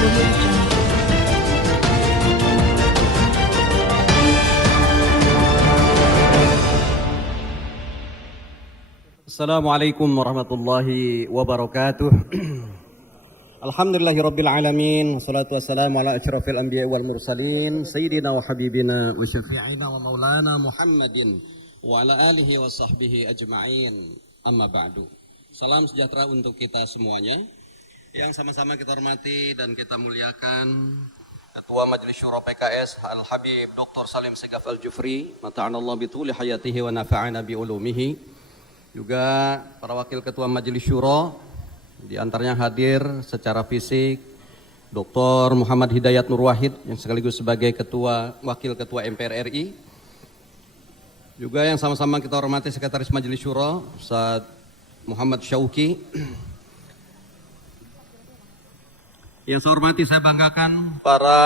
Assalamualaikum warahmatullahi wabarakatuh. Alhamdulillahirabbil alamin, wassalatu wassalamu ala asyrafil anbiya'i wal mursalin, sayyidina wa habibina wa syafi'ina wa maulana Muhammadin wa ala alihi wa sahbihi ajma'in. Amma ba'du. Salam sejahtera untuk kita semuanya yang sama-sama kita hormati dan kita muliakan Ketua Majelis Syuro PKS Al-Habib Dr. Salim Segaf Al-Jufri, mata'anallahu bituli hayatihi wa nafa'ana bi ulumihi. Juga para wakil ketua Majelis Syuro, di antaranya hadir secara fisik Dr. Muhammad Hidayat Nur Wahid yang sekaligus sebagai wakil ketua MPR RI. Juga yang sama-sama kita hormati Sekretaris Majelis Syuro Ustaz Muhammad Syauki. Yang saya hormati, saya banggakan para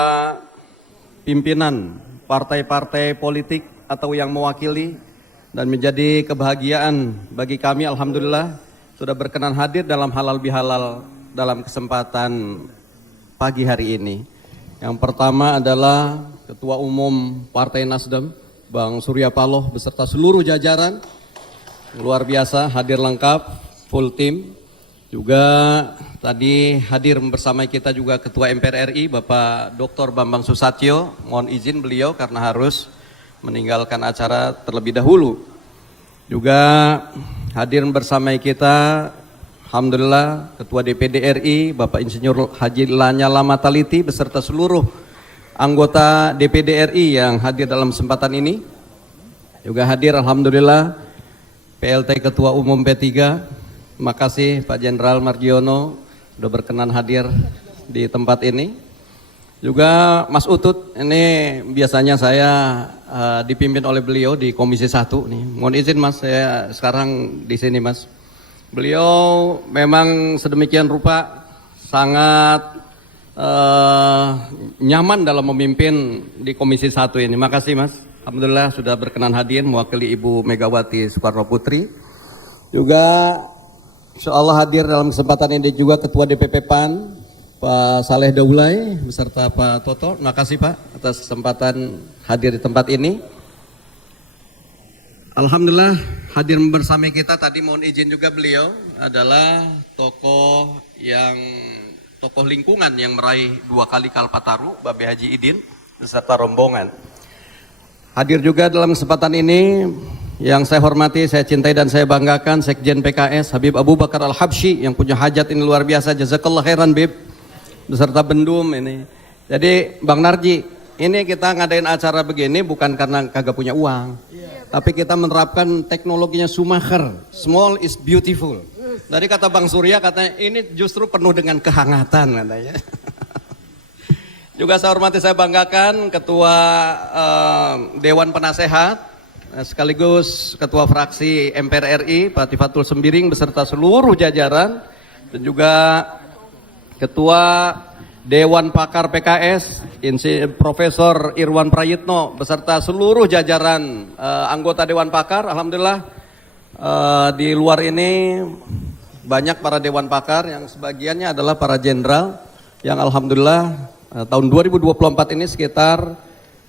pimpinan partai-partai politik atau yang mewakili, dan menjadi kebahagiaan bagi kami alhamdulillah sudah berkenan hadir dalam halal bihalal dalam kesempatan pagi hari ini. Yang pertama adalah Ketua Umum Partai Nasdem Bang Surya Paloh beserta seluruh jajaran, luar biasa hadir lengkap full tim. Juga tadi hadir bersama kita juga Ketua MPR RI Bapak Dr. Bambang Susatyo. Mohon izin beliau karena harus meninggalkan acara terlebih dahulu. Juga hadir bersama kita alhamdulillah Ketua DPD RI Bapak Insinyur Haji Lanyala Mataliti beserta seluruh anggota DPD RI yang hadir dalam kesempatan ini. Juga hadir alhamdulillah PLT Ketua Umum P3. Terima kasih Pak Jenderal Margiono sudah berkenan hadir di tempat ini. Juga Mas Utut, ini biasanya saya dipimpin oleh beliau di Komisi 1 nih. Mohon izin Mas, saya sekarang di sini Mas. Beliau memang sedemikian rupa sangat nyaman dalam memimpin di Komisi 1 ini. Makasih Mas. Alhamdulillah sudah berkenan hadir mewakili Ibu Megawati Soekarno Putri. Juga insyaallah hadir dalam kesempatan ini juga Ketua DPP PAN Pak Saleh Daulay beserta Pak Toto. Terima kasih Pak atas kesempatan hadir di tempat ini. Alhamdulillah hadir bersama kita tadi, mohon izin juga beliau adalah tokoh lingkungan yang meraih 2 kali Kalpataru, Babe Haji Idin beserta rombongan. Hadir juga dalam kesempatan ini yang saya hormati, saya cintai dan saya banggakan Sekjen PKS Habib Abu Bakar Al-Habsyi yang punya hajat ini luar biasa. Jazakallah khairan Bib beserta Bendum ini. Jadi Bang Narji, ini kita ngadain acara begini bukan karena kagak punya uang, tapi kita menerapkan teknologinya Schumacher, small is beautiful. Dari kata Bang Surya katanya ini justru penuh dengan kehangatan katanya. Juga saya hormati, saya banggakan Ketua Dewan Penasehat sekaligus Ketua Fraksi MPR RI Pak Tifatul Sembiring beserta seluruh jajaran, dan juga Ketua Dewan Pakar PKS Profesor Irwan Prayitno beserta seluruh jajaran anggota Dewan Pakar. Alhamdulillah di luar ini banyak para Dewan Pakar yang sebagiannya adalah para jenderal yang alhamdulillah tahun 2024 ini sekitar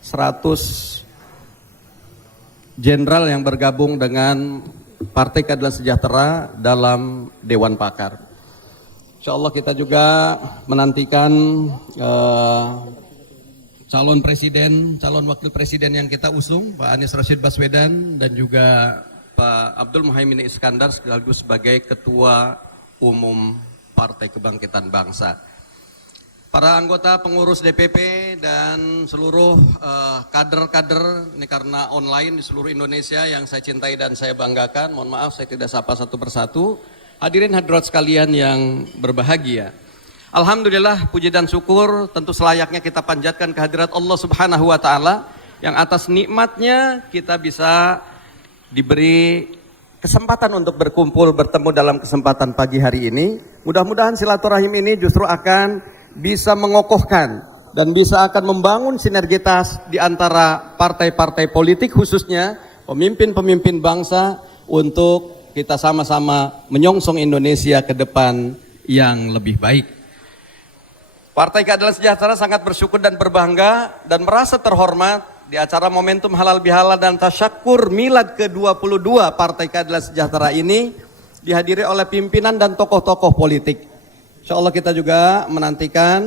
100 jenderal yang bergabung dengan Partai Keadilan Sejahtera dalam Dewan Pakar. Insyaallah kita juga menantikan calon presiden, calon wakil presiden yang kita usung, Pak Anies Rashid Baswedan dan juga Pak Abdul Muhaimin Iskandar sekaligus sebagai Ketua Umum Partai Kebangkitan Bangsa. Para anggota pengurus DPP dan seluruh kader-kader ini karena online di seluruh Indonesia yang saya cintai dan saya banggakan. Mohon maaf saya tidak sapa satu persatu. Hadirin hadirat sekalian yang berbahagia. Alhamdulillah puji dan syukur tentu selayaknya kita panjatkan kehadirat Allah Subhanahu wa taala yang atas nikmatnya kita bisa diberi kesempatan untuk berkumpul bertemu dalam kesempatan pagi hari ini. Mudah-mudahan silaturahim ini justru akan bisa mengokohkan dan bisa akan membangun sinergitas di antara partai-partai politik khususnya pemimpin-pemimpin bangsa untuk kita sama-sama menyongsong Indonesia ke depan yang lebih baik. Partai Keadilan Sejahtera sangat bersyukur dan berbangga dan merasa terhormat di acara momentum halal bihalal dan tasyakur milad ke-22 Partai Keadilan Sejahtera ini dihadiri oleh pimpinan dan tokoh-tokoh politik. Insya Allah kita juga menantikan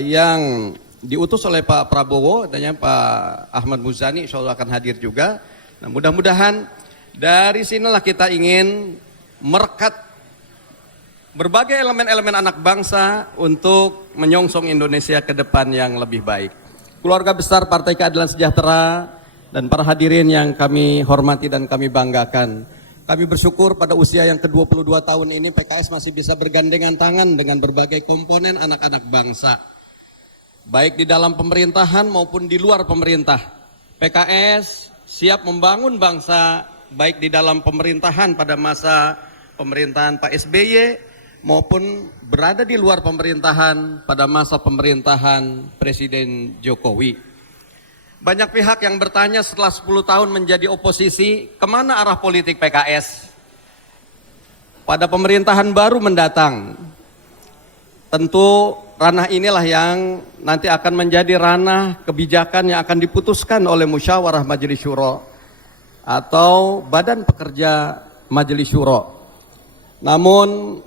yang diutus oleh Pak Prabowo, katanya Pak Ahmad Muzani, insya Allah akan hadir juga. Nah, mudah-mudahan dari sinilah kita ingin merekat berbagai elemen-elemen anak bangsa untuk menyongsong Indonesia ke depan yang lebih baik. Keluarga besar Partai Keadilan Sejahtera dan para hadirin yang kami hormati dan kami banggakan. Kami bersyukur pada usia yang ke-22 tahun ini PKS masih bisa bergandengan tangan dengan berbagai komponen anak-anak bangsa. Baik di dalam pemerintahan maupun di luar pemerintah. PKS siap membangun bangsa baik di dalam pemerintahan pada masa pemerintahan Pak SBY maupun berada di luar pemerintahan pada masa pemerintahan Presiden Jokowi. Banyak pihak yang bertanya setelah 10 tahun menjadi oposisi, kemana arah politik PKS? Pada pemerintahan baru mendatang, tentu ranah inilah yang nanti akan menjadi ranah kebijakan yang akan diputuskan oleh Musyawarah Majelis Syuro atau Badan Pekerja Majelis Syuro. Namun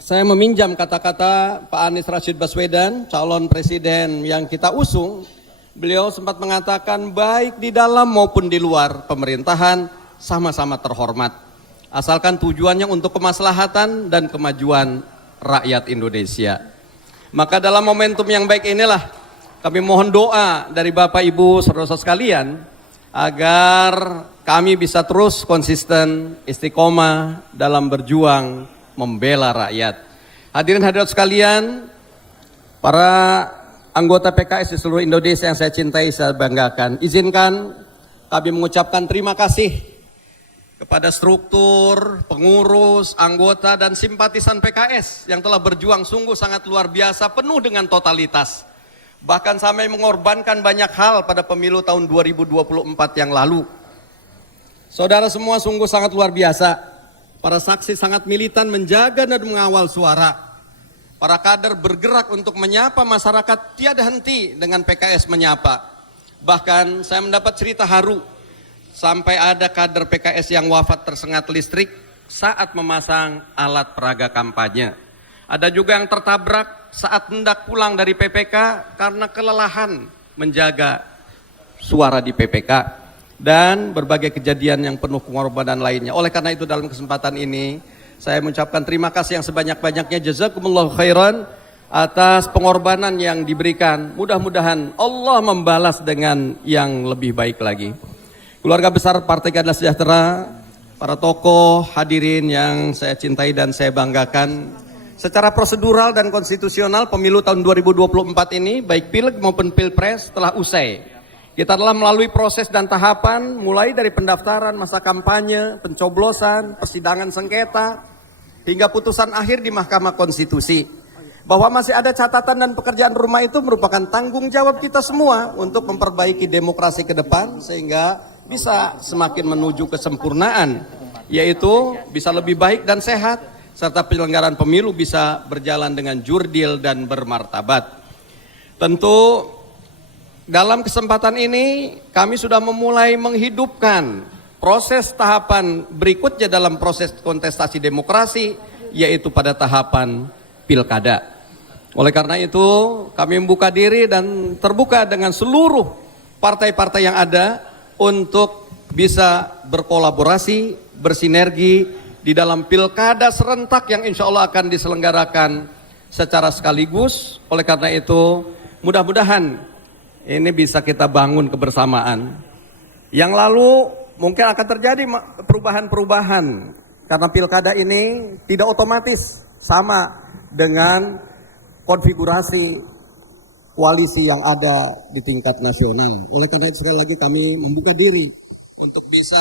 saya meminjam kata-kata Pak Anies Rashid Baswedan, calon presiden yang kita usung. Beliau sempat mengatakan baik di dalam maupun di luar pemerintahan sama-sama terhormat. Asalkan tujuannya untuk kemaslahatan dan kemajuan rakyat Indonesia. Maka dalam momentum yang baik inilah kami mohon doa dari Bapak Ibu saudara sekalian agar kami bisa terus konsisten istiqomah dalam berjuang membela rakyat. Hadirin hadirat sekalian, para anggota PKS di seluruh Indonesia yang saya cintai, saya banggakan. Izinkan kami mengucapkan terima kasih kepada struktur, pengurus, anggota dan simpatisan PKS yang telah berjuang sungguh sangat luar biasa, penuh dengan totalitas. Bahkan sampai mengorbankan banyak hal pada pemilu tahun 2024 yang lalu. Saudara semua sungguh sangat luar biasa. Para saksi sangat militan menjaga dan mengawal suara. Para kader bergerak untuk menyapa masyarakat tiada henti dengan PKS menyapa. Bahkan saya mendapat cerita haru sampai ada kader PKS yang wafat tersengat listrik saat memasang alat peraga kampanye. Ada juga yang tertabrak saat hendak pulang dari PPK karena kelelahan menjaga suara di PPK. Dan berbagai kejadian yang penuh pengorbanan lainnya. Oleh karena itu dalam kesempatan ini saya mengucapkan terima kasih yang sebanyak-banyaknya, jazakumullahu khairan atas pengorbanan yang diberikan. Mudah-mudahan Allah membalas dengan yang lebih baik lagi. Keluarga besar Partai Keadilan Sejahtera, para tokoh hadirin yang saya cintai dan saya banggakan. Secara prosedural dan konstitusional pemilu tahun 2024 ini baik pileg maupun pilpres telah usai. Kita telah melalui proses dan tahapan mulai dari pendaftaran, masa kampanye, pencoblosan, persidangan sengketa, hingga putusan akhir di Mahkamah Konstitusi. Bahwa masih ada catatan dan pekerjaan rumah itu merupakan tanggung jawab kita semua untuk memperbaiki demokrasi ke depan sehingga bisa semakin menuju kesempurnaan, yaitu bisa lebih baik dan sehat, serta penyelenggaraan pemilu bisa berjalan dengan jurdil dan bermartabat. Tentu dalam kesempatan ini kami sudah memulai menghidupkan proses tahapan berikutnya dalam proses kontestasi demokrasi, yaitu pada tahapan pilkada. Oleh karena itu kami membuka diri dan terbuka dengan seluruh partai-partai yang ada untuk bisa berkolaborasi, bersinergi di dalam pilkada serentak yang insya Allah akan diselenggarakan secara sekaligus. Oleh karena itu mudah-mudahan ini bisa kita bangun kebersamaan. Yang lalu mungkin akan terjadi perubahan-perubahan karena pilkada ini tidak otomatis sama dengan konfigurasi koalisi yang ada di tingkat nasional. Oleh karena itu sekali lagi kami membuka diri untuk bisa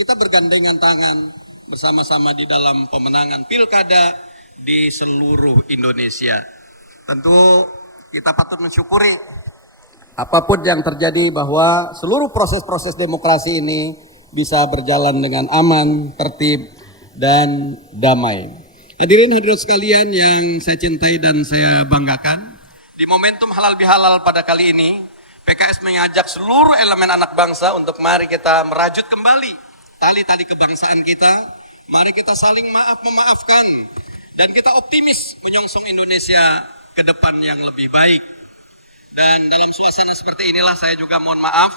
kita bergandengan tangan bersama-sama di dalam pemenangan pilkada di seluruh Indonesia. Tentu kita patut mensyukuri apapun yang terjadi bahwa seluruh proses-proses demokrasi ini bisa berjalan dengan aman, tertib, dan damai. Hadirin hadirat sekalian yang saya cintai dan saya banggakan, di momentum halal bihalal pada kali ini, PKS mengajak seluruh elemen anak bangsa untuk mari kita merajut kembali tali-tali kebangsaan kita, mari kita saling memaafkan, dan kita optimis menyongsong Indonesia ke depan yang lebih baik. Dan dalam suasana seperti inilah saya juga mohon maaf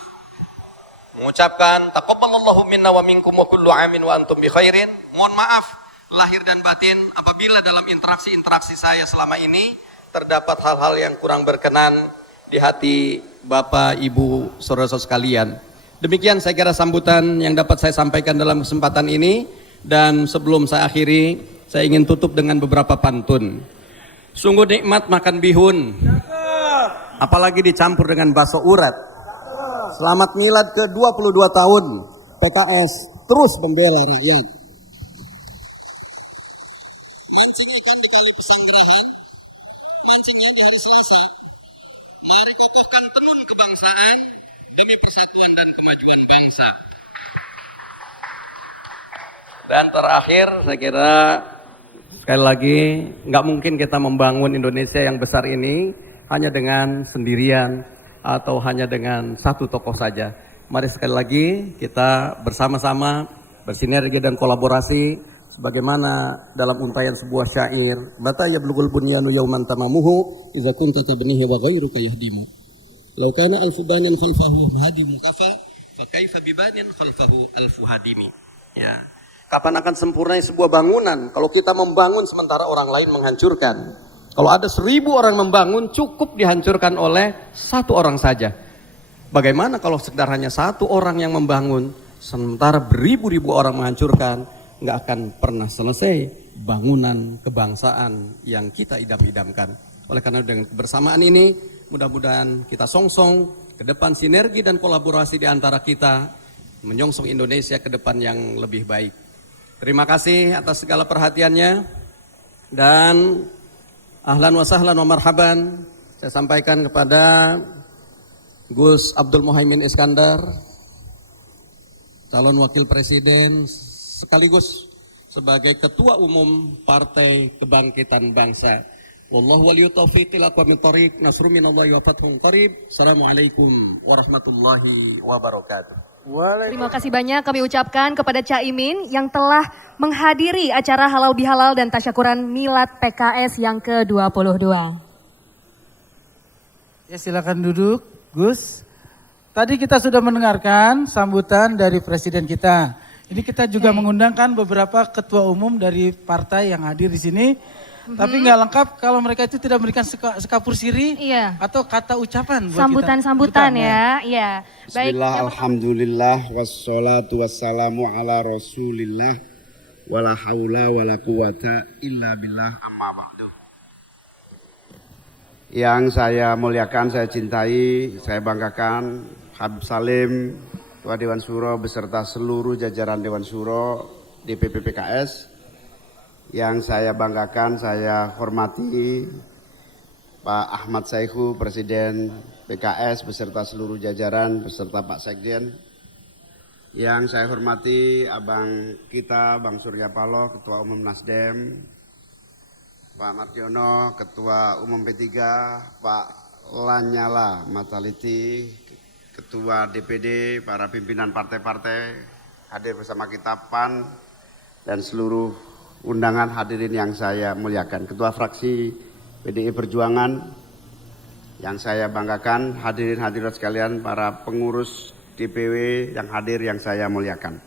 mengucapkan taqabbalallahu minna wa minkum wa kullu amin wa antum bi khairin. Mohon maaf lahir dan batin apabila dalam interaksi-interaksi saya selama ini terdapat hal-hal yang kurang berkenan di hati Bapak, Ibu, saudara-saudara sekalian. Demikian saya kira sambutan yang dapat saya sampaikan dalam kesempatan ini, dan sebelum saya akhiri, saya ingin tutup dengan beberapa pantun. Sungguh nikmat makan bihun, apalagi dicampur dengan bakso urat. Selamat milad ke 22 tahun PKS terus membela rakyat. Mari kukuhkan tenun kebangsaan demi persatuan dan kemajuan bangsa. Dan terakhir saya kira sekali lagi nggak mungkin kita membangun Indonesia yang besar ini hanya dengan sendirian atau hanya dengan satu tokoh saja. Mari sekali lagi kita bersama-sama bersinergi dan kolaborasi sebagaimana dalam untayan sebuah syair, mata yablugul bunyanu yauman tamamuhu idza kunta tabnihi wa ghairuka yahdimu. Law kana alfu banin khalfahu hadimu kafa fa kaifa bibanin khalfahu alfu hadimi. Ya. Kapan akan sempurnanya sebuah bangunan kalau kita membangun sementara orang lain menghancurkan? Kalau ada 1000 orang membangun, cukup dihancurkan oleh 1 orang saja. Bagaimana kalau sekedar hanya 1 orang yang membangun, sementara beribu-ribu orang menghancurkan? Nggak akan pernah selesai bangunan kebangsaan yang kita idam-idamkan. Oleh karena dengan kebersamaan ini, mudah-mudahan kita songsong ke depan sinergi dan kolaborasi di antara kita, menyongsong Indonesia ke depan yang lebih baik. Terima kasih atas segala perhatiannya, dan ahlan wa sahlan wa marhaban saya sampaikan kepada Gus Abdul Muhaimin Iskandar, calon wakil presiden sekaligus sebagai ketua umum Partai Kebangkitan Bangsa. Wallahu waliyut taufiq ila aqwamit thoriq, nasrun minallahi wa fathun qarib. Assalamualaikum warahmatullahi wabarakatuh. Terima kasih banyak kami ucapkan kepada Caimin yang telah menghadiri acara halal bihalal dan tasyakuran milad PKS yang ke-22. Ya, silakan duduk, Gus. Tadi kita sudah mendengarkan sambutan dari presiden kita. Ini kita juga mengundangkan beberapa ketua umum dari partai yang hadir di sini. Tapi nggak lengkap kalau mereka itu tidak memberikan sekapur siri atau kata ucapan buat sambutan ya. Iya. Bismillah, alhamdulillah, wassalatu wassalamu ala rasulillah, wala haula wala quwata illa billah, amma ba'du. Yang saya muliakan, saya cintai, saya banggakan, Habib Salim, Ketua Dewan Syuro beserta seluruh jajaran Dewan Syuro DPP PKS. Yang saya banggakan, saya hormati Pak Ahmad Saihu, Presiden PKS beserta seluruh jajaran, beserta Pak Sekjen. Yang saya hormati abang kita, Bang Surya Paloh, Ketua Umum Nasdem, Pak Mardiono, Ketua Umum P3, Pak Lanyala Mataliti, Ketua DPD, para pimpinan partai-partai hadir bersama kita PAN, dan seluruh undangan hadirin yang saya muliakan. Ketua fraksi PDI Perjuangan yang saya banggakan, hadirin hadirat sekalian, para pengurus DPW yang hadir yang saya muliakan.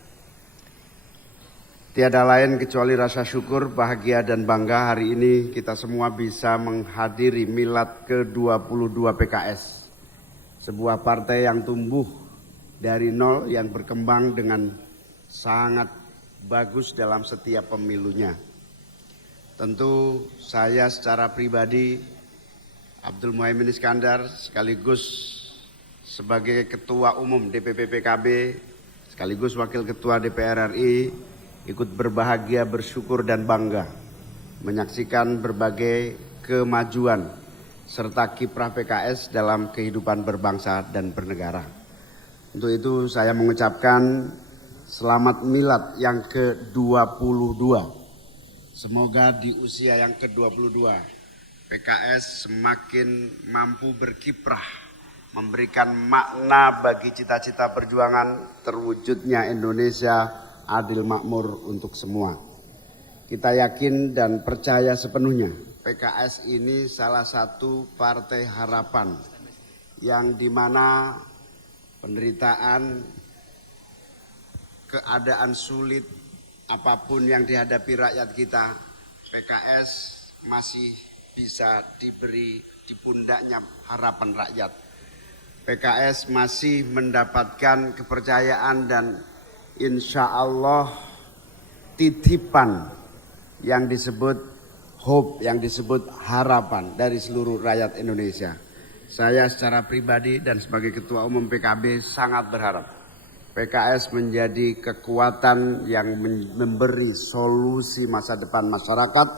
Tiada lain kecuali rasa syukur, bahagia dan bangga hari ini kita semua bisa menghadiri milad ke-22 PKS. Sebuah partai yang tumbuh dari nol, yang berkembang dengan sangat bagus dalam setiap pemilunya. Tentu saya secara pribadi, Abdul Muhaimin Iskandar, sekaligus sebagai Ketua Umum DPP PKB, sekaligus Wakil Ketua DPR RI, ikut berbahagia, bersyukur dan bangga menyaksikan berbagai kemajuan serta kiprah PKS dalam kehidupan berbangsa dan bernegara. Untuk itu saya mengucapkan selamat milad yang ke-22 Semoga di usia yang ke-22 PKS semakin mampu berkiprah, memberikan makna bagi cita-cita perjuangan terwujudnya Indonesia adil makmur untuk semua. Kita yakin dan percaya sepenuhnya PKS ini salah satu partai harapan yang dimana penderitaan, keadaan sulit, apapun yang dihadapi rakyat kita, PKS masih bisa diberi di pundaknya harapan rakyat. PKS masih mendapatkan kepercayaan dan insya Allah titipan yang disebut hope, yang disebut harapan dari seluruh rakyat Indonesia. Saya secara pribadi dan sebagai Ketua Umum PKB sangat berharap PKS menjadi kekuatan yang memberi solusi masa depan masyarakat,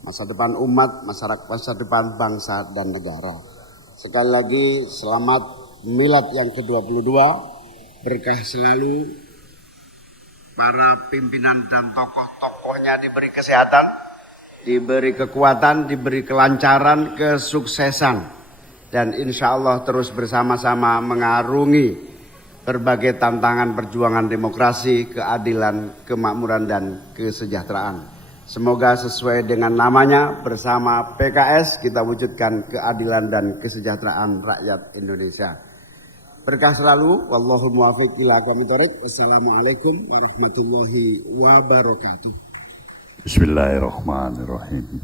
masa depan umat, masa depan bangsa dan negara. Sekali lagi selamat Milad yang ke-22, berkah selalu, para pimpinan dan tokoh-tokohnya diberi kesehatan, diberi kekuatan, diberi kelancaran, kesuksesan, dan insya Allah terus bersama-sama mengarungi berbagai tantangan perjuangan demokrasi, keadilan, kemakmuran, dan kesejahteraan. Semoga sesuai dengan namanya, bersama PKS kita wujudkan keadilan dan kesejahteraan rakyat Indonesia. Berkah selalu, wallahul muwaffiq ila aqwamit thoriq. Wassalamualaikum warahmatullahi wabarakatuh. Bismillahirrahmanirrahim.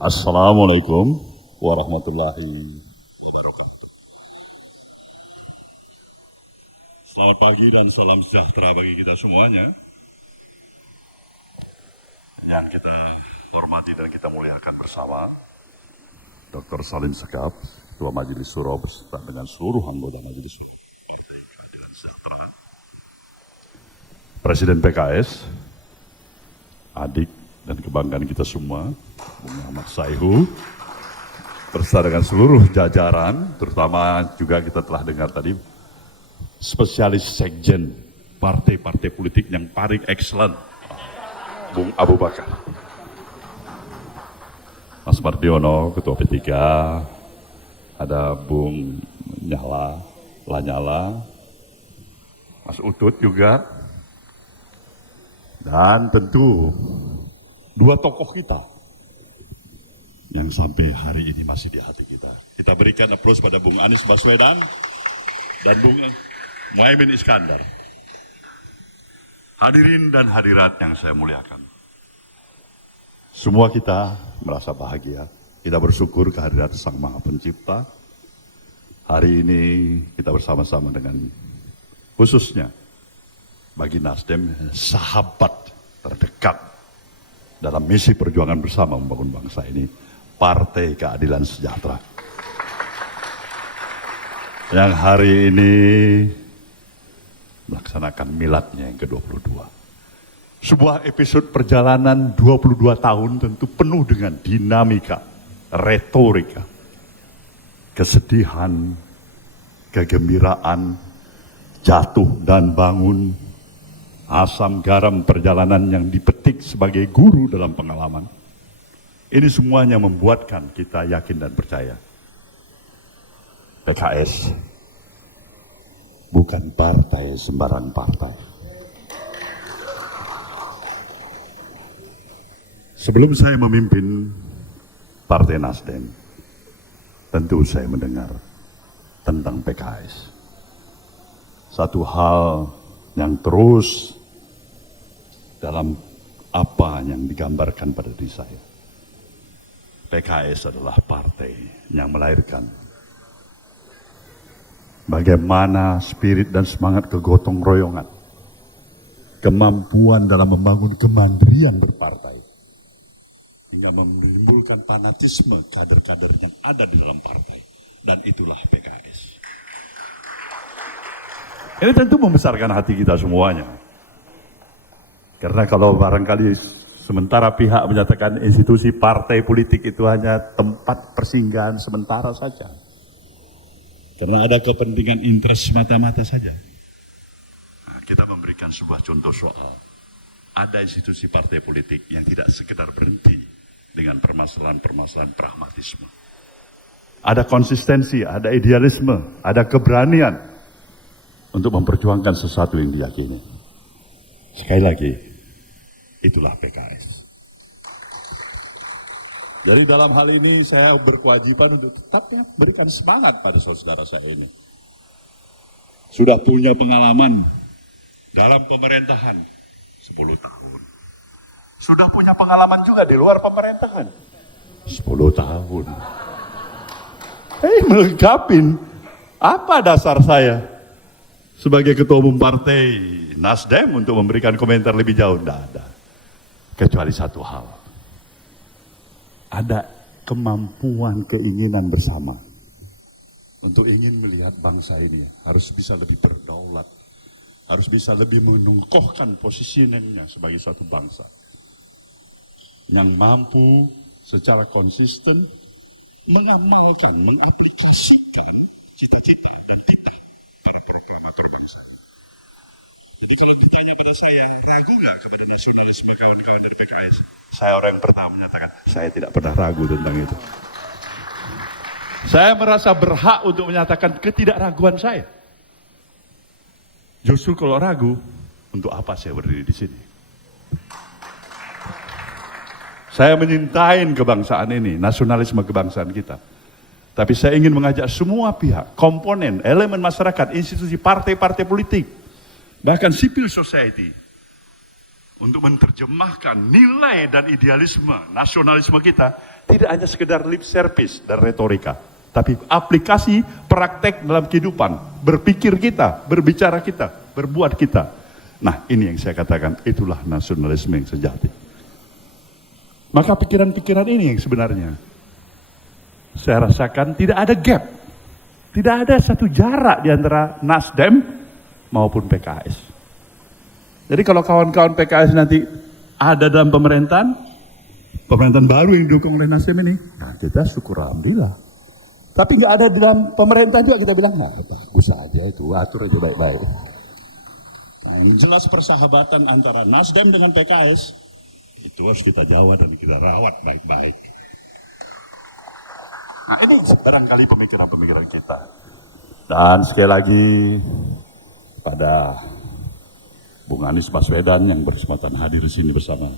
Assalamualaikum warahmatullahi. Selamat pagi dan salam sejahtera bagi kita semuanya. Yang kita hormati dan kita muliakan bersama Dr. Salim Segaf, Ketua Majelis Syuro beserta dengan seluruh anggota Majelis Syuro. Presiden PKS, adik dan kebanggaan kita semua, Bung Ahmad Saihu, beserta dengan seluruh jajaran, terutama juga kita telah dengar tadi, spesialis sekjen partai-partai politik yang paling excellent, Bung Abu Bakar, Mas Mardiono, Ketua P3, ada Bung Lanyala, Mas Utut juga, dan tentu dua tokoh kita yang sampai hari ini masih di hati kita. Kita berikan aplaus pada Bung Anies Baswedan dan Bung Muhaimin Iskandar. Hadirin dan hadirat yang saya muliakan, semua kita merasa bahagia, kita bersyukur kehadiran Sang Maha Pencipta. Hari ini kita bersama-sama dengan khususnya bagi Nasdem, sahabat terdekat dalam misi perjuangan bersama membangun bangsa ini, Partai Keadilan Sejahtera. Yang hari ini melaksanakan miladnya yang ke-22. Sebuah episode perjalanan 22 tahun tentu penuh dengan dinamika, retorika, kesedihan, kegembiraan, jatuh dan bangun, asam garam perjalanan yang dipetik sebagai guru dalam pengalaman. Ini semuanya membuatkan kita yakin dan percaya PKS bukan partai sembarang partai. Sebelum saya memimpin Partai Nasdem, tentu saya mendengar tentang PKS. Satu hal yang terus dalam apa yang digambarkan pada diri saya. PKS adalah partai yang melahirkan bagaimana spirit dan semangat kegotong royongan, kemampuan dalam membangun kemandirian berpartai, hingga menimbulkan fanatisme kader-kader yang ada di dalam partai. Dan itulah PKS. Ini tentu membesarkan hati kita semuanya. Karena kalau barangkali sementara pihak menyatakan institusi partai politik itu hanya tempat persinggahan sementara saja, karena ada kepentingan interest semata-mata saja. Nah, kita memberikan sebuah contoh soal ada institusi partai politik yang tidak sekedar berhenti dengan permasalahan-permasalahan pragmatisme. Ada konsistensi, ada idealisme, ada keberanian untuk memperjuangkan sesuatu yang diyakini. Sekali lagi, itulah PKS. Jadi dalam hal ini saya berkewajiban untuk tetap berikan semangat pada saudara saya ini. Sudah punya pengalaman dalam pemerintahan 10 tahun. Sudah punya pengalaman juga di luar pemerintahan 10 tahun. Melengkapin apa dasar saya sebagai ketua umum partai Nasdem untuk memberikan komentar lebih jauh? Tidak ada. Kecuali satu hal. Ada kemampuan, keinginan bersama untuk ingin melihat bangsa ini harus bisa lebih berdaulat, harus bisa lebih mengukuhkan posisinya sebagai suatu bangsa yang mampu secara konsisten mengamalkan, mengaplikasikan cita-cita dan titah pada proklamator bangsa. Jadi kalau bertanya pada saya, ragu nggak kepada nasionalisme kawan-kawan dari PKS? Saya orang yang pertama menyatakan, saya tidak pernah ragu tentang itu. Saya merasa berhak untuk menyatakan ketidakraguan saya. Justru kalau ragu, untuk apa saya berdiri di sini? Saya menyintai kebangsaan ini, nasionalisme kebangsaan kita. Tapi saya ingin mengajak semua pihak, komponen, elemen masyarakat, institusi partai-partai politik, bahkan civil society, untuk menerjemahkan nilai dan idealisme nasionalisme kita tidak hanya sekedar lip service dan retorika, tapi aplikasi praktek dalam kehidupan, berpikir kita, berbicara kita, berbuat kita. Nah, ini yang saya katakan, itulah nasionalisme yang sejati. Maka pikiran-pikiran ini yang sebenarnya saya rasakan tidak ada gap, tidak ada satu jarak di antara Nasdem maupun PKS. Jadi kalau kawan-kawan PKS nanti ada dalam pemerintahan baru yang didukung oleh Nasdem ini, nah kita syukur alhamdulillah. Tapi nggak ada di dalam pemerintahan juga kita bilang, nah bagus aja itu, atur aja baik-baik. Nah, yang jelas persahabatan antara Nasdem dengan PKS itu harus kita jaga dan kita rawat baik-baik. Nah ini barangkali pemikiran-pemikiran kita. Dan sekali lagi pada Bung Anies Baswedan yang berkesempatan hadir di sini bersama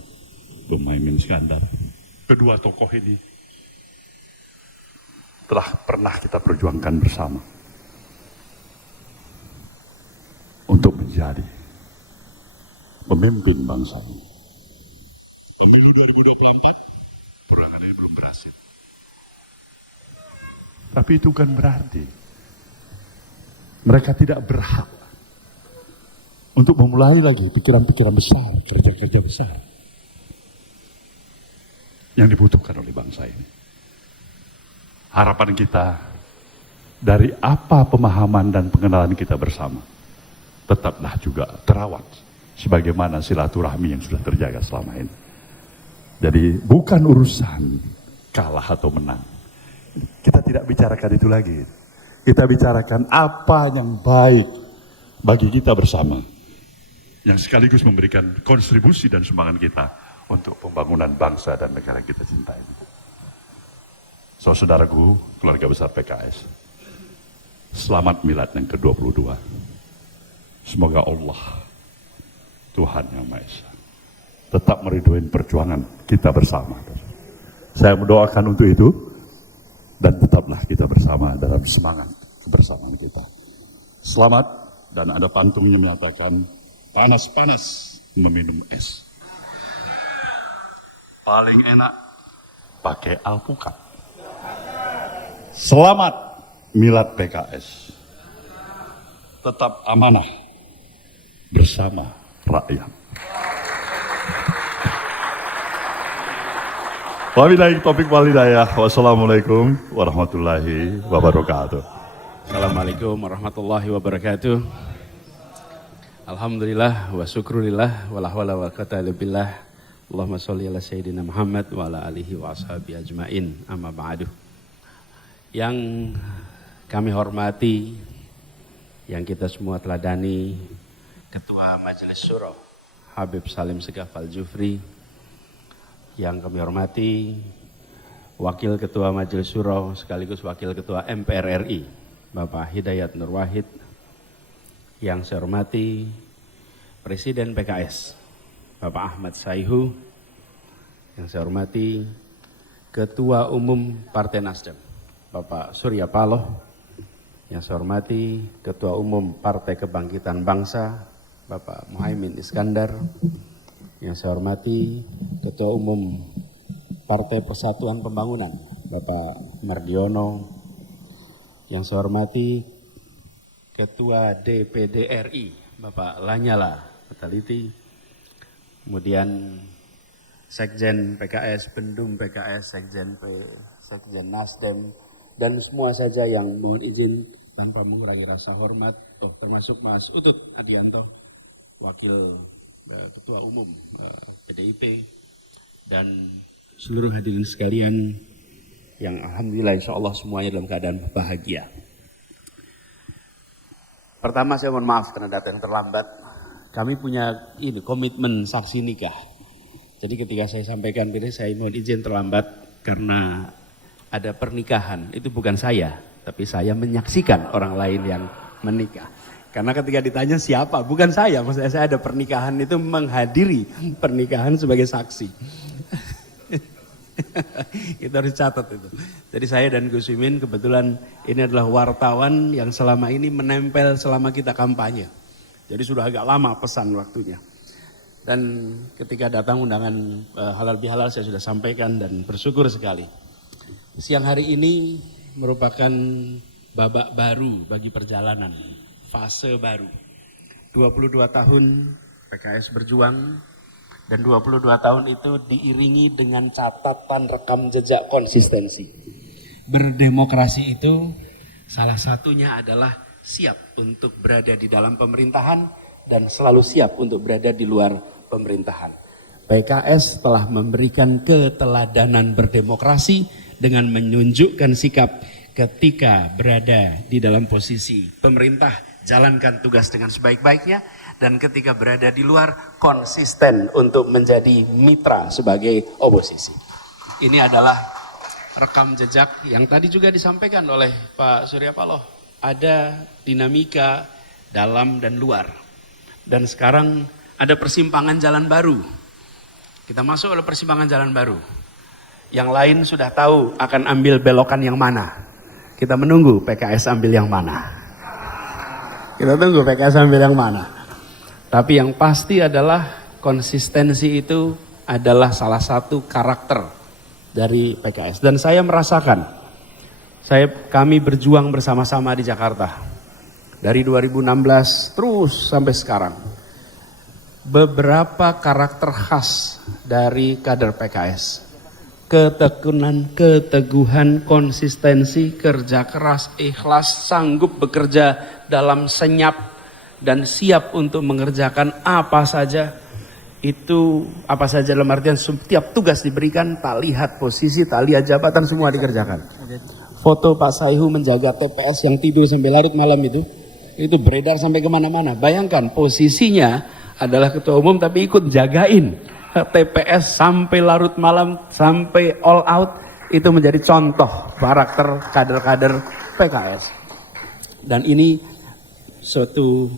Bung Muhaimin Iskandar. Kedua tokoh ini telah pernah kita perjuangkan bersama untuk menjadi pemimpin bangsa ini. Pemilu 2024 perangan ini belum berhasil. Tapi itu kan berarti mereka tidak berhak untuk memulai lagi pikiran-pikiran besar, kerja-kerja besar yang dibutuhkan oleh bangsa ini. Harapan kita dari apa pemahaman dan pengenalan kita bersama tetaplah juga terawat sebagaimana silaturahmi yang sudah terjaga selama ini. Jadi bukan urusan kalah atau menang. Kita tidak bicarakan itu lagi. Kita bicarakan apa yang baik bagi kita bersama. Yang sekaligus memberikan kontribusi dan sumbangan kita untuk pembangunan bangsa dan negara kita cintai. Saudaraku, keluarga besar PKS, selamat milad yang ke-22. Semoga Allah, Tuhan Yang Maha Esa, tetap meriduin perjuangan kita bersama. Saya mendoakan untuk itu dan tetaplah kita bersama dalam semangat kebersamaan kita. Selamat, dan ada pantungnya menyatakan panas-panas meminum es. Paling enak pakai alpukat. Selamat milad PKS. Tetap amanah bersama rakyat. Wabillahi taufiq wal hidayah. Wassalamualaikum warahmatullahi wabarakatuh. Assalamualaikum warahmatullahi wabarakatuh. Alhamdulillah wa syukurillah wa la hawla wa quwwata illa billah. Allahumma sholli ala sayyidina Muhammad wa ala alihi wa ashabi ajmain. Amma ba'du. Yang kami hormati, yang kita semua teladani, Ketua Majelis Syuro Habib Salim Segaf Al-Jufri, yang kami hormati Wakil Ketua Majelis Syuro sekaligus Wakil Ketua MPR RI, Bapak Hidayat Nur Wahid, yang saya hormati Presiden PKS, Bapak Ahmad Saihu, yang saya hormati Ketua Umum Partai Nasdem, Bapak Surya Paloh, yang saya hormati Ketua Umum Partai Kebangkitan Bangsa, Bapak Muhaimin Iskandar, yang saya hormati Ketua Umum Partai Persatuan Pembangunan, Bapak Mardiono, yang saya hormati Ketua DPD RI, Bapak Lanyala Mataliti, kemudian Sekjen PKS, Pendum PKS, Sekjen Nasdem, dan semua saja yang mohon izin tanpa mengurangi rasa hormat, termasuk Mas Utut Adianto, Wakil Ketua Umum PDIP, dan seluruh hadirin sekalian yang alhamdulillah insya Allah semuanya dalam keadaan bahagia. Pertama saya mohon maaf karena datang terlambat. Kami punya komitmen saksi nikah. Jadi ketika saya sampaikan ini saya mohon izin terlambat karena ada pernikahan. Itu bukan saya, tapi saya menyaksikan orang lain yang menikah. Karena ketika ditanya siapa, bukan saya, maksudnya saya ada pernikahan itu menghadiri pernikahan sebagai saksi. Kita harus catat itu. Jadi saya dan Gus Imin kebetulan ini adalah wartawan yang selama ini menempel selama kita kampanye. Jadi sudah agak lama pesan waktunya. Dan ketika datang undangan halal bihalal saya sudah sampaikan dan bersyukur sekali. Siang hari ini merupakan babak baru bagi perjalanan. Fase baru, 22 tahun PKS berjuang, dan 22 tahun itu diiringi dengan catatan rekam jejak konsistensi. Berdemokrasi itu salah satunya adalah siap untuk berada di dalam pemerintahan dan selalu siap untuk berada di luar pemerintahan. PKS telah memberikan keteladanan berdemokrasi dengan menunjukkan sikap ketika berada di dalam posisi pemerintah, jalankan tugas dengan sebaik-baiknya, dan ketika berada di luar konsisten untuk menjadi mitra sebagai oposisi. Ini adalah rekam jejak yang tadi juga disampaikan oleh Pak Surya Paloh. Ada dinamika dalam dan luar. Dan sekarang ada persimpangan jalan baru. Kita masuk oleh persimpangan jalan baru. Yang lain sudah tahu akan ambil belokan yang mana. Kita menunggu PKS ambil yang mana. Kita tunggu PKS ambil yang mana. Tapi yang pasti adalah konsistensi itu adalah salah satu karakter dari PKS. Dan saya merasakan, kami berjuang bersama-sama di Jakarta. Dari 2016 terus sampai sekarang. Beberapa karakter khas dari kader PKS. Ketekunan, keteguhan, konsistensi, kerja keras, ikhlas, sanggup bekerja dalam senyap dan siap untuk mengerjakan apa saja. Itu apa saja dalam artian setiap tugas diberikan, tak lihat posisi, tak lihat jabatan, semua dikerjakan. Foto Pak Saihu menjaga TPS yang tidur sampai larut malam itu beredar sampai kemana-mana. Bayangkan posisinya adalah ketua umum tapi ikut jagain TPS sampai larut malam, sampai all out. Itu menjadi contoh karakter kader-kader PKS. Dan ini suatu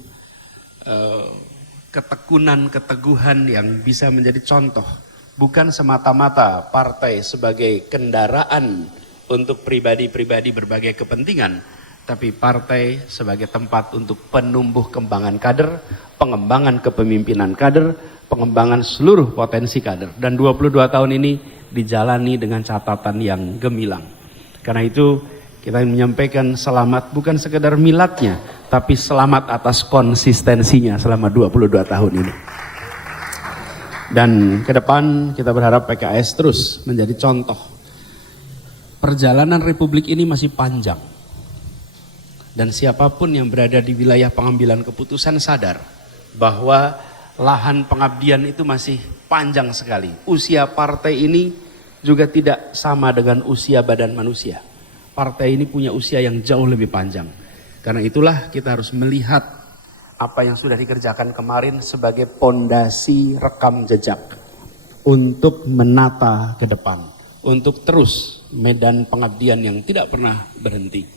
ketekunan, keteguhan yang bisa menjadi contoh. Bukan semata-mata partai sebagai kendaraan untuk pribadi-pribadi berbagai kepentingan, tapi partai sebagai tempat untuk penumbuh kembangan kader, pengembangan kepemimpinan kader, pengembangan seluruh potensi kader. Dan 22 tahun ini dijalani dengan catatan yang gemilang. Karena itu kita menyampaikan selamat bukan sekedar miladnya, tapi selamat atas konsistensinya selama 22 tahun ini. Dan ke depan kita berharap PKS terus menjadi contoh. Perjalanan Republik ini masih panjang. Dan siapapun yang berada di wilayah pengambilan keputusan sadar bahwa lahan pengabdian itu masih panjang sekali. Usia partai ini juga tidak sama dengan usia badan manusia. Partai ini punya usia yang jauh lebih panjang. Karena itulah kita harus melihat apa yang sudah dikerjakan kemarin sebagai pondasi rekam jejak untuk menata ke depan, untuk terus medan pengabdian yang tidak pernah berhenti.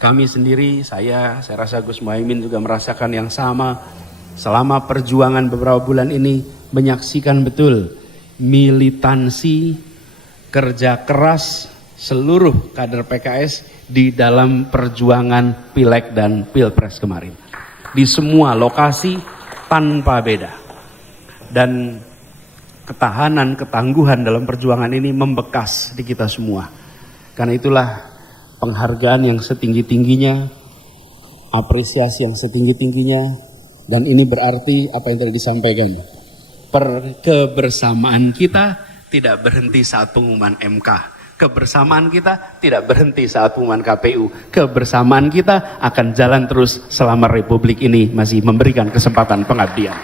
Kami sendiri, saya rasa Gus Muhaimin juga merasakan yang sama. Selama perjuangan beberapa bulan ini menyaksikan betul militansi, kerja keras seluruh kader PKS di dalam perjuangan Pileg dan Pilpres kemarin. Di semua lokasi tanpa beda. Dan ketahanan, ketangguhan dalam perjuangan ini membekas di kita semua. Karena itulah penghargaan yang setinggi-tingginya, apresiasi yang setinggi-tingginya, dan ini berarti apa yang tadi disampaikan. Kebersamaan kita tidak berhenti saat pengumuman MK. Kebersamaan kita tidak berhenti saat pengumuman KPU. Kebersamaan kita akan jalan terus selama Republik ini masih memberikan kesempatan pengabdian.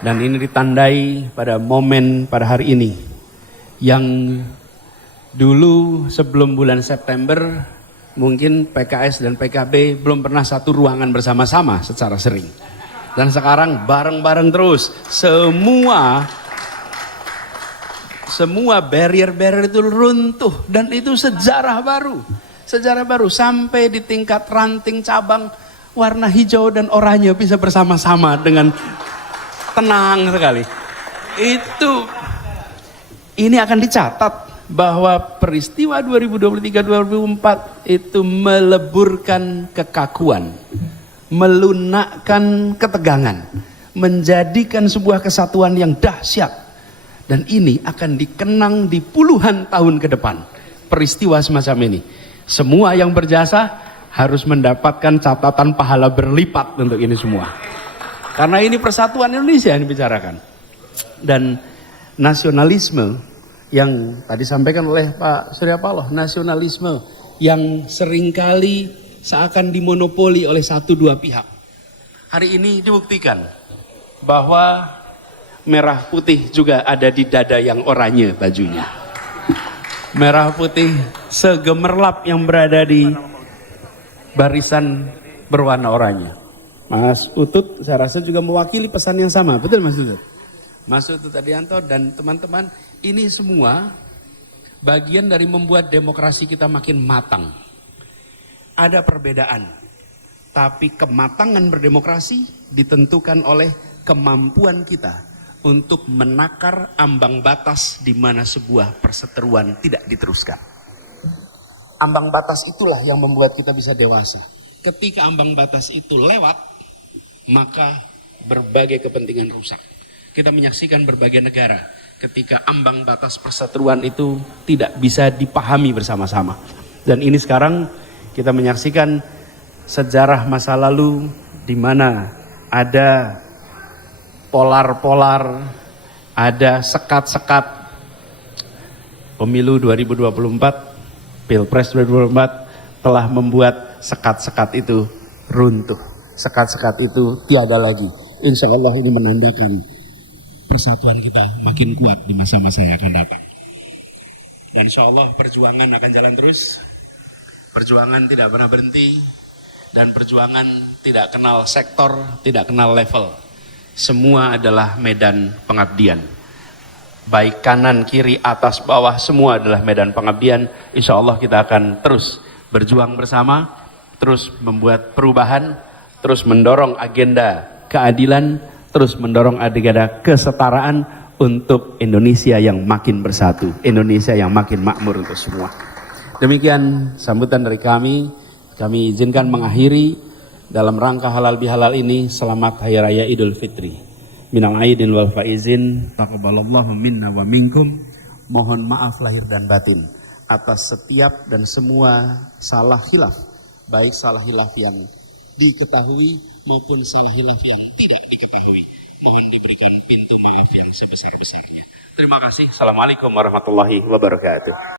Dan ini ditandai pada momen pada hari ini yang dulu sebelum bulan September mungkin PKS dan PKB belum pernah satu ruangan bersama-sama secara sering. Dan sekarang bareng-bareng terus semua barrier-barrier itu runtuh, dan itu sejarah baru sampai di tingkat ranting cabang warna hijau dan oranye bisa bersama-sama dengan tenang sekali. Ini akan dicatat bahwa peristiwa 2023-2024 itu meleburkan kekakuan, melunakkan ketegangan, menjadikan sebuah kesatuan yang dahsyat. Dan ini akan dikenang di puluhan tahun ke depan. Peristiwa semacam ini. Semua yang berjasa harus mendapatkan catatan pahala berlipat untuk ini semua. Karena ini persatuan Indonesia yang dibicarakan. Dan nasionalisme yang tadi disampaikan oleh Pak Surya Paloh, nasionalisme yang seringkali seakan dimonopoli oleh satu dua pihak. Hari ini dibuktikan bahwa merah putih juga ada di dada yang oranye bajunya. Merah putih segemerlap yang berada di barisan berwarna oranye. Mas Utut saya rasa juga mewakili pesan yang sama. Betul Mas Utut? Mas Utut Adianto dan teman-teman, ini semua bagian dari membuat demokrasi kita makin matang. Ada perbedaan, tapi kematangan berdemokrasi ditentukan oleh kemampuan kita untuk menakar ambang batas di mana sebuah perseteruan tidak diteruskan. Ambang batas itulah yang membuat kita bisa dewasa. Ketika ambang batas itu lewat, maka berbagai kepentingan rusak. Kita menyaksikan berbagai negara ketika ambang batas perseteruan itu tidak bisa dipahami bersama-sama. Dan ini sekarang kita menyaksikan sejarah masa lalu di mana ada polar-polar, ada sekat-sekat. Pemilu 2024, Pilpres 2024 telah membuat sekat-sekat itu runtuh. Sekat-sekat itu tiada lagi. Insya Allah ini menandakan persatuan kita makin kuat di masa-masa yang akan datang. Dan insya Allah perjuangan akan jalan terus. Perjuangan tidak pernah berhenti. Dan perjuangan tidak kenal sektor, tidak kenal level. Semua adalah medan pengabdian. Baik kanan, kiri, atas, bawah, semua adalah medan pengabdian. Insya Allah kita akan terus berjuang bersama, terus membuat perubahan, terus mendorong agenda keadilan, terus mendorong agenda kesetaraan untuk Indonesia yang makin bersatu, Indonesia yang makin makmur untuk semua. Demikian sambutan dari kami izinkan mengakhiri. Dalam rangka halal bihalal ini, selamat Hari Raya Idul Fitri. Minal aidin wal faizin, taqabbalallahu minna wa minkum. Mohon maaf lahir dan batin atas setiap dan semua salah khilaf, baik salah khilaf yang diketahui maupun salah khilaf yang tidak diketahui. Mohon diberikan pintu maaf yang sebesar-besarnya. Terima kasih. Assalamualaikum warahmatullahi wabarakatuh.